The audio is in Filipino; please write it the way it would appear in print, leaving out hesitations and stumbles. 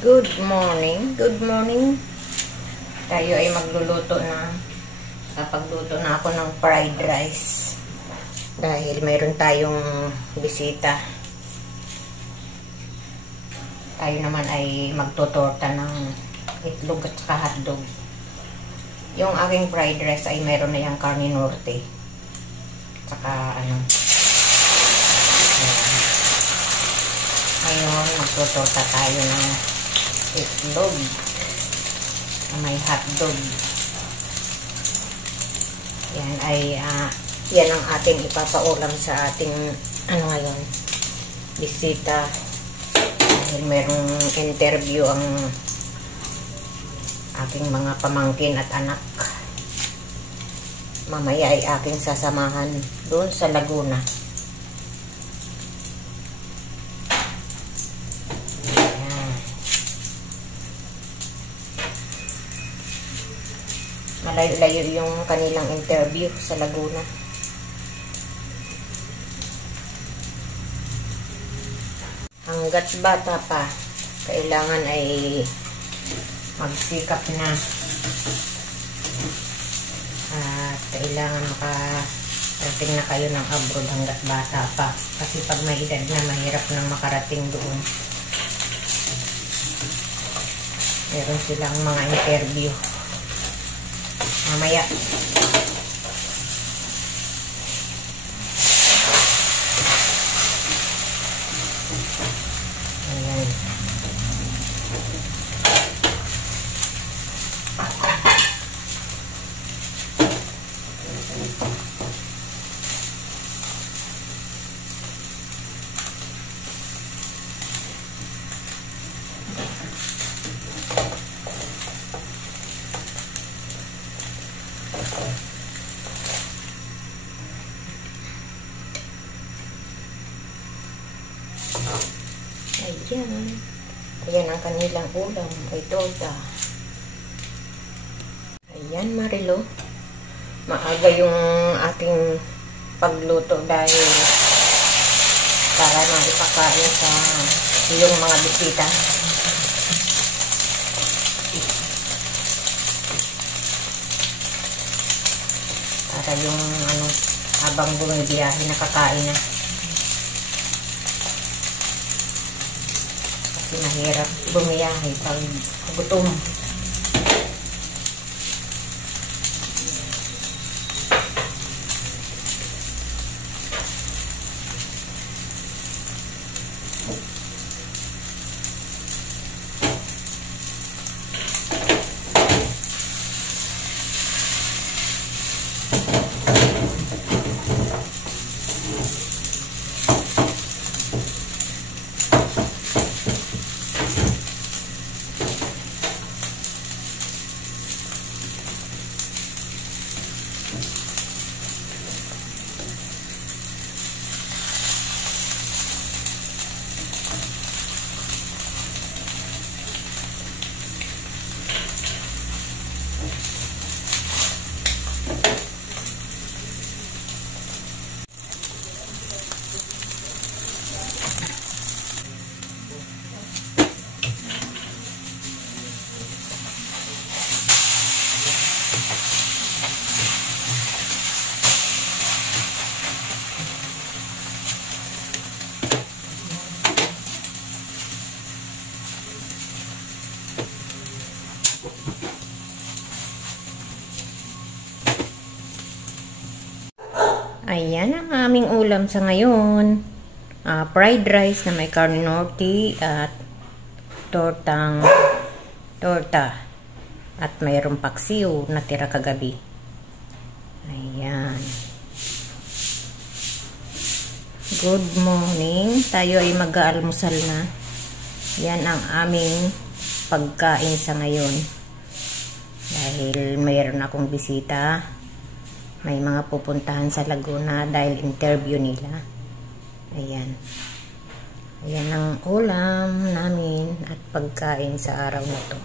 Good morning. Good morning. Tayo ay magluluto na. Kapagluto na ako ng fried rice. Dahil mayroon tayong bisita. Tayo naman ay magtutorta ng itlog at saka hotdog. Yung aking fried rice ay mayroon na yung carne norte. Saka ngayon magtutorta tayo ng itlog na may hotdog. Yan ay yan ang ating ipapaulam sa ating ngayon bisita, dahil merong interview ang aking mga pamangkin at anak. Mamaya ay aking sasamahan doon sa Laguna. Malayo-layo yung kanilang interview sa Laguna. Hanggat bata pa, kailangan ay magsikap na. At kailangan makarating na kayo ng abroad hanggat bata pa. Kasi pag may edad na, mahirap nang makarating doon. Meron silang mga interview mamaya. Ayan. Ayan ang kanilang ulam ay torta. Ayan, Marilo. Maaga yung ating pagluto dahil para maipakain sa iyong mga bisita. Para yung habang bumibiyahe nakakain na. Mahirap bumiyahe pag gutom. Ayan ang aming ulam sa ngayon. Fried rice na may carne norte at torta. At mayroong paksiw na tira kagabi. Ayan. Good morning. Tayo ay mag-aalmusal na. Yan ang aming pagkain sa ngayon. Dahil mayroon akong bisita. May mga pupuntahan sa Laguna dahil interview nila. Ayan. Ayan ang ulam namin at pagkain sa araw na to.